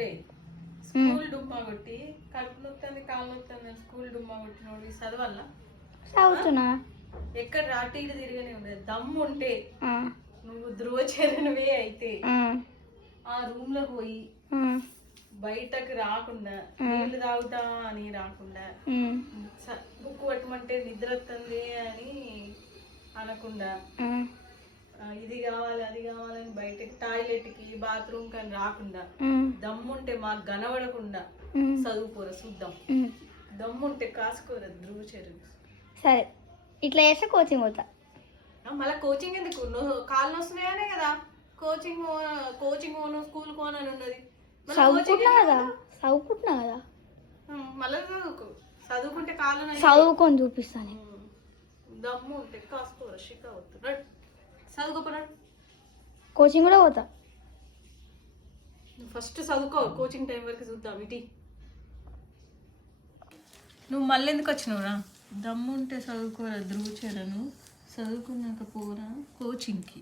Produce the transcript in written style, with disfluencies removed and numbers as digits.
అరే స్కూల్ డుమ్మా కొట్టి కడుపు నొత్తాన్ని కాలు నొత్తాన్ని స్కూల్ డుమ్మా కొట్టినోడు చదవాలా చదువుతున్నా ఎక్కడ రాటీలు తిరగనే ఉండదు దమ్ము ఉంటే నువ్వు ధ్రువచరణవే అయితే ఆ రూమ్ లో పోయి బయటకు రాకుండా నీళ్ళు తాగుతా అని రాకుండా బుక్ పట్టమంటే నిద్ర వస్తుంది అని అనకుండా ఇది కావాలి అది కావాలని బయటకి టాయిలెట్ కి బాత్రూమ్ కని రాకుండా దమ్ముంటే మాకు కనబడకుండా చదువుకోరా చూద్దాం దమ్ముంటే కాసుకోరా ధ్రువచరణ్. సరే ఇట్లా చేస్తే కోచింగ్ పోతా. మళ్ళీ కోచింగ్ ఎందుకు నువ్వు కాళ్ళు వస్తున్నాయనే కదా కోచింగ్ పోను స్కూల్ పోను అని ఉన్నది. చదువుకుంటున్నా కదా చదువుకుంటున్నా కదా మళ్ళీ చదువుకుంటే కాళ్ళు చదువుకొని చూపిస్తాను. దమ్ము ఉంటే కాసుకోరా షిక్ అవుతుంది చదువుకోపరా. కోచింగ్ కూడా పోతా. ఫస్ట్ చదువుకో కోచింగ్ టైం వరకు చూద్దాం ఇటీ. నువ్వు మళ్ళీ ఎందుకు వచ్చినావురా దమ్ము ఉంటే చదువుకోరా ధ్రువచరణ్ చదువుకున్నాక పోరా కోచింగ్కి.